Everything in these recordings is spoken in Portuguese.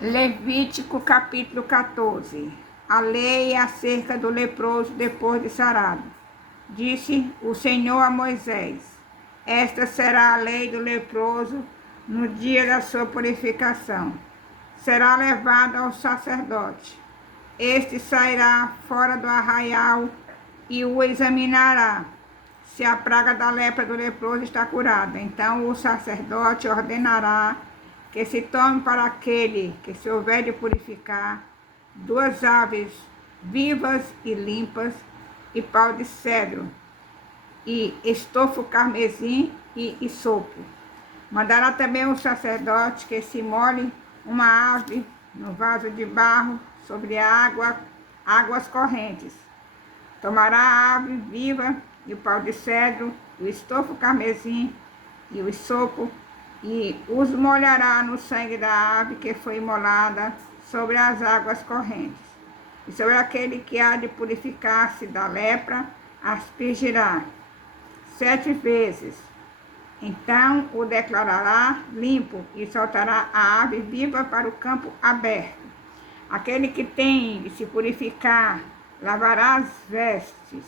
Levítico capítulo 14. A lei acerca do leproso depois de sarado. Disse o Senhor a Moisés: esta será a lei do leproso no dia da sua purificação. Será levado ao sacerdote. Este sairá fora do arraial e o examinará. Se a praga da lepra do leproso está curada, então o sacerdote ordenará que se tome para aquele que se houver de purificar 2 aves vivas e limpas, e pau de cedro, e estofo carmesim e isopo. Mandará também o sacerdote que se molhe uma ave no vaso de barro sobre águas correntes. Tomará a ave viva e o pau de cedro, o estofo carmesim e o isopo, e os molhará no sangue da ave que foi imolada sobre as águas correntes. E sobre aquele que há de purificar-se da lepra, aspergirá 7 vezes. Então o declarará limpo e soltará a ave viva para o campo aberto. Aquele que tem de se purificar, lavará as vestes,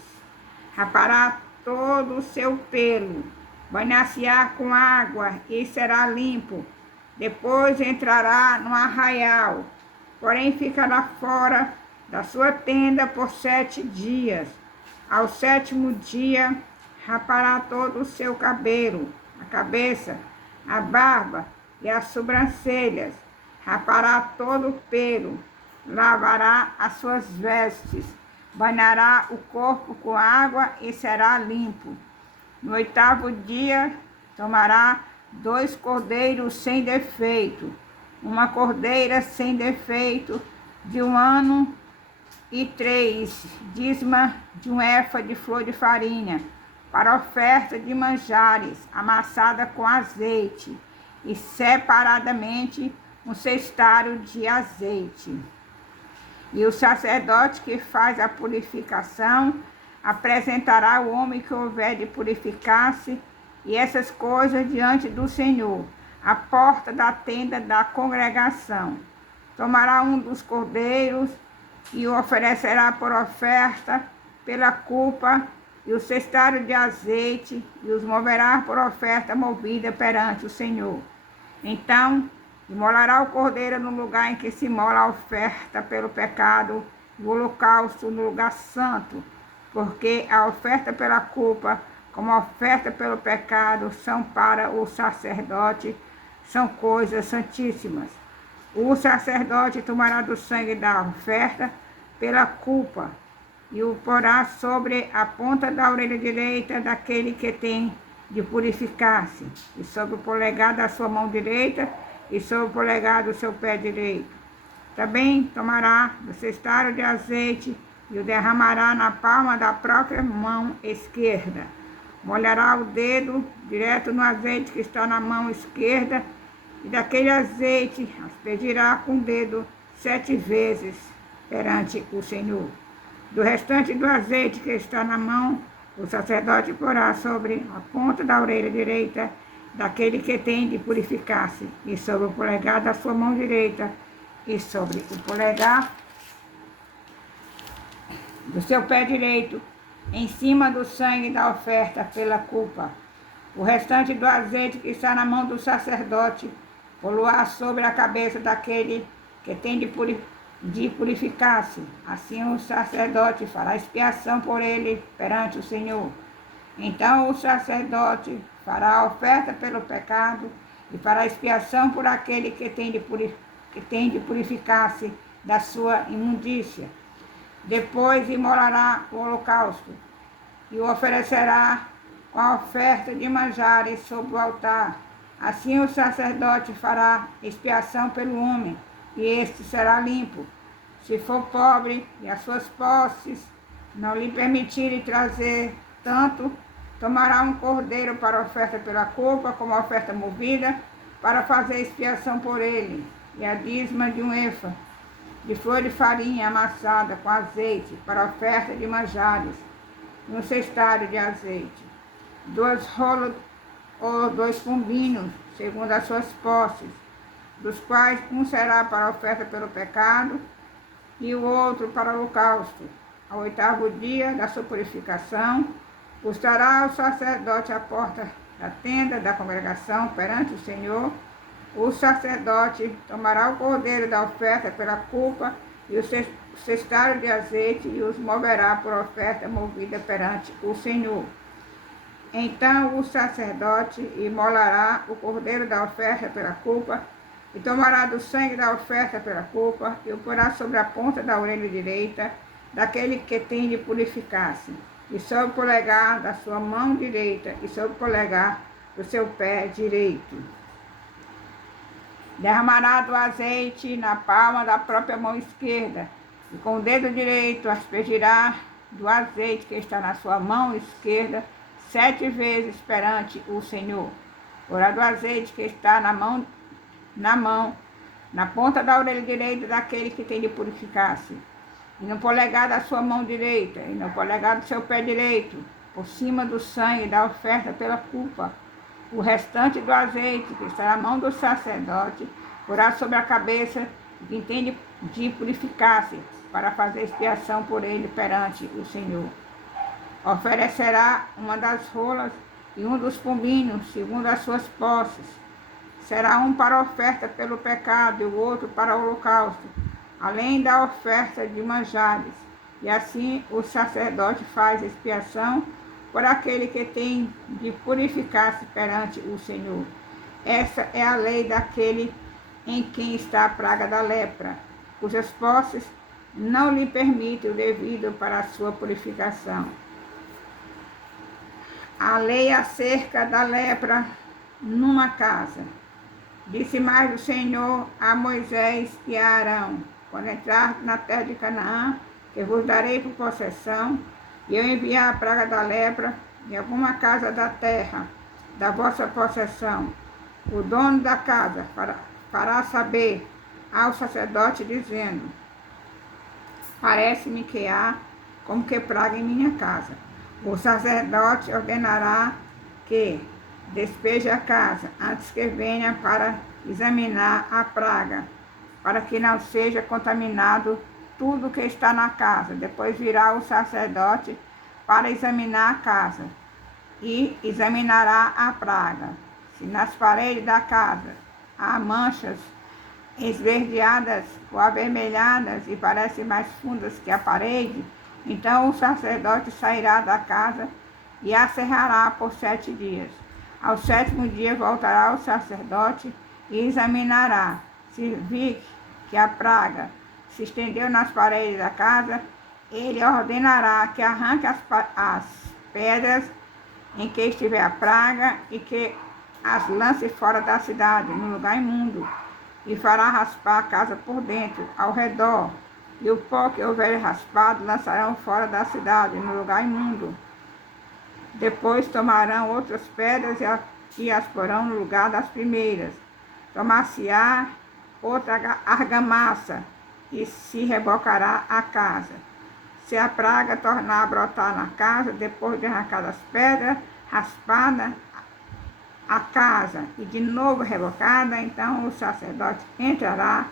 rapará todo o seu pelo, banhar-se-á com água e será limpo. Depois entrará no arraial, porém ficará fora da sua tenda por 7 dias. Ao 7º dia, rapará todo o seu cabelo, a cabeça, a barba e as sobrancelhas. Rapará todo o pelo, lavará as suas vestes, banhará o corpo com água e será limpo. No 8º dia, tomará 2 cordeiros sem defeito, uma cordeira sem defeito de 1 ano e 3 dízima de 1 efa de flor de farinha, para oferta de manjares, amassada com azeite, e separadamente 1 cestário de azeite. E o sacerdote que faz a purificação apresentará o homem que houver de purificar-se e essas coisas diante do Senhor, à porta da tenda da congregação. Tomará um dos cordeiros e o oferecerá por oferta pela culpa, e o cestário de azeite, e os moverá por oferta movida perante o Senhor. Então imolará o cordeiro no lugar em que se imola a oferta pelo pecado, e o holocausto no lugar santo, porque a oferta pela culpa, como a oferta pelo pecado, são para o sacerdote, são coisas santíssimas. O sacerdote tomará do sangue da oferta pela culpa, e o porá sobre a ponta da orelha direita daquele que tem de purificar-se, e sobre o polegar da sua mão direita, e sobre o polegar do seu pé direito. Também tomará do cestário de azeite e o derramará na palma da própria mão esquerda. Molhará o dedo direto no azeite que está na mão esquerda, e daquele azeite aspergirá com o dedo 7 vezes perante o Senhor. Do restante do azeite que está na mão, o sacerdote porá sobre a ponta da orelha direita daquele que tem de purificar-se, e sobre o polegar da sua mão direita, e sobre o polegar do seu pé direito, em cima do sangue da oferta pela culpa. O restante do azeite que está na mão do sacerdote, poluá sobre a cabeça daquele que tem de purificar-se. Assim o sacerdote fará expiação por ele perante o Senhor. Então o sacerdote fará a oferta pelo pecado e fará expiação por aquele que tem de purificar-se da sua imundícia. Depois imolará o holocausto e o oferecerá com a oferta de manjares sobre o altar. Assim o sacerdote fará expiação pelo homem, e este será limpo. Se for pobre e as suas posses não lhe permitirem trazer tanto, tomará um cordeiro para oferta pela culpa, como oferta movida, para fazer expiação por ele, e a dízima de 1 efa de flor de farinha amassada com azeite, para oferta de manjares, e 1 cestário de azeite. 2 rolos ou 2 pombinhos, segundo as suas posses, dos quais um será para a oferta pelo pecado e o outro para o holocausto. Ao 8º dia da sua purificação, estará o sacerdote à porta da tenda da congregação perante o Senhor. O sacerdote tomará o cordeiro da oferta pela culpa e o cestário de azeite e os moverá por oferta movida perante o Senhor. Então o sacerdote imolará o cordeiro da oferta pela culpa e tomará do sangue da oferta pela culpa e o porá sobre a ponta da orelha direita daquele que tem de purificar-se, e sobre o polegar da sua mão direita e sobre o polegar do seu pé direito. Derramará do azeite na palma da própria mão esquerda, e com o dedo direito aspergirá do azeite que está na sua mão esquerda 7 vezes perante o Senhor. Porá do azeite que está na ponta da orelha direita daquele que tem de purificar-se, e no polegar da sua mão direita, e no polegar do seu pé direito, por cima do sangue da oferta pela culpa. O restante do azeite que está na mão do sacerdote porá sobre a cabeça de quem tem de purificar-se, para fazer expiação por ele perante o Senhor. Oferecerá uma das rolas e um dos pombinhos, segundo as suas posses. Será um para a oferta pelo pecado e o outro para o holocausto, além da oferta de manjares. E assim o sacerdote faz expiação por aquele que tem de purificar-se perante o Senhor. Essa é a lei daquele em quem está a praga da lepra, cujas posses não lhe permitem o devido para a sua purificação. A lei acerca da lepra numa casa. Disse mais o Senhor a Moisés e a Arão: quando entrar na terra de Canaã, que vos darei por possessão, e eu enviar a praga da lepra em alguma casa da terra da vossa possessão, o dono da casa fará saber ao sacerdote, dizendo: parece-me que há como que praga em minha casa. O sacerdote ordenará que despeje a casa antes que venha para examinar a praga, para que não seja contaminado tudo que está na casa. Depois virá o sacerdote para examinar a casa e examinará a praga. Se nas paredes da casa há manchas esverdeadas ou avermelhadas e parecem mais fundas que a parede, então o sacerdote sairá da casa e a cerrará por 7 dias. Ao 7º dia voltará o sacerdote e examinará. Se vir que a praga se estendeu nas paredes da casa, ele ordenará que arranque as pedras em que estiver a praga e que as lance fora da cidade, no lugar imundo, e fará raspar a casa por dentro, ao redor, e o pó que houver raspado lançarão fora da cidade, no lugar imundo. Depois tomarão outras pedras e as porão no lugar das primeiras. Tomar-se-á outra argamassa, e se rebocará a casa. Se a praga tornar a brotar na casa, depois de arrancar as pedras, raspada a casa e de novo revocada, então o sacerdote entrará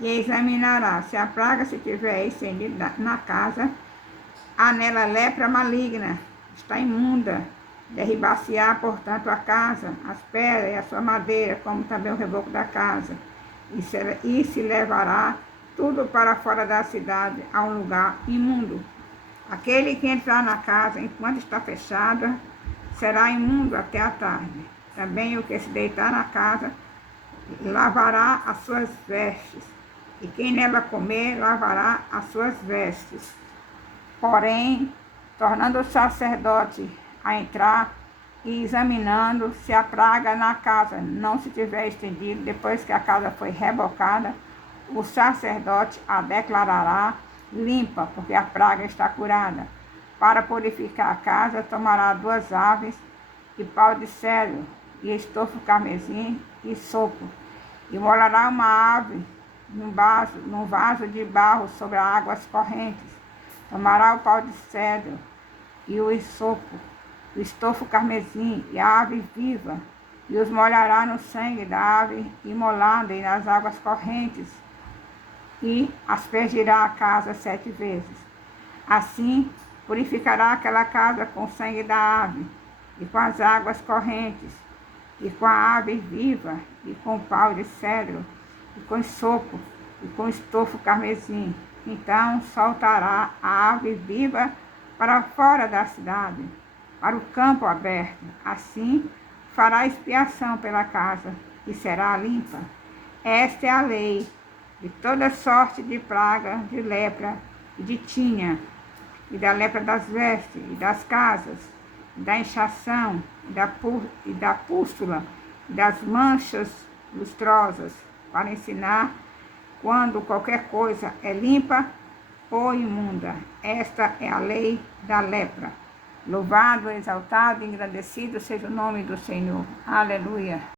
e examinará. Se a praga se tiver estendida na casa, há nela lepra maligna, está imunda. Derribar-se-á, portanto, a casa, as pedras e a sua madeira, como também o reboco da casa, e se levará tudo para fora da cidade, a um lugar imundo. Aquele que entrar na casa enquanto está fechada será imundo até a tarde. Também o que se deitar na casa lavará as suas vestes, e quem nela comer lavará as suas vestes. Porém, tornando o sacerdote a entrar e examinando, se a praga na casa não se tiver estendido, depois que a casa foi rebocada, o sacerdote a declarará limpa, porque a praga está curada. Para purificar a casa, tomará 2 aves e pau de cedro, e estofo carmesim e sopo, e molará uma ave num vaso de barro sobre as águas correntes. Tomará o pau de cedro e o isopo, o estofo carmesim e a ave viva, e os molhará no sangue da ave imolada e nas águas correntes, e aspergirá a casa 7 vezes. Assim, purificará aquela casa com o sangue da ave, e com as águas correntes, e com a ave viva, e com pau de cedro, e com sopo, e com estofo carmesim. Então soltará a ave viva para fora da cidade, para o campo aberto. Assim fará expiação pela casa, e será limpa. Esta é a lei de toda sorte de praga, de lepra e de tinha, e da lepra das vestes, e das casas, e da inchação, e da pústula, e das manchas lustrosas, para ensinar quando qualquer coisa é limpa ou imunda. Esta é a lei da lepra. Louvado, exaltado e engrandecido seja o nome do Senhor. Aleluia.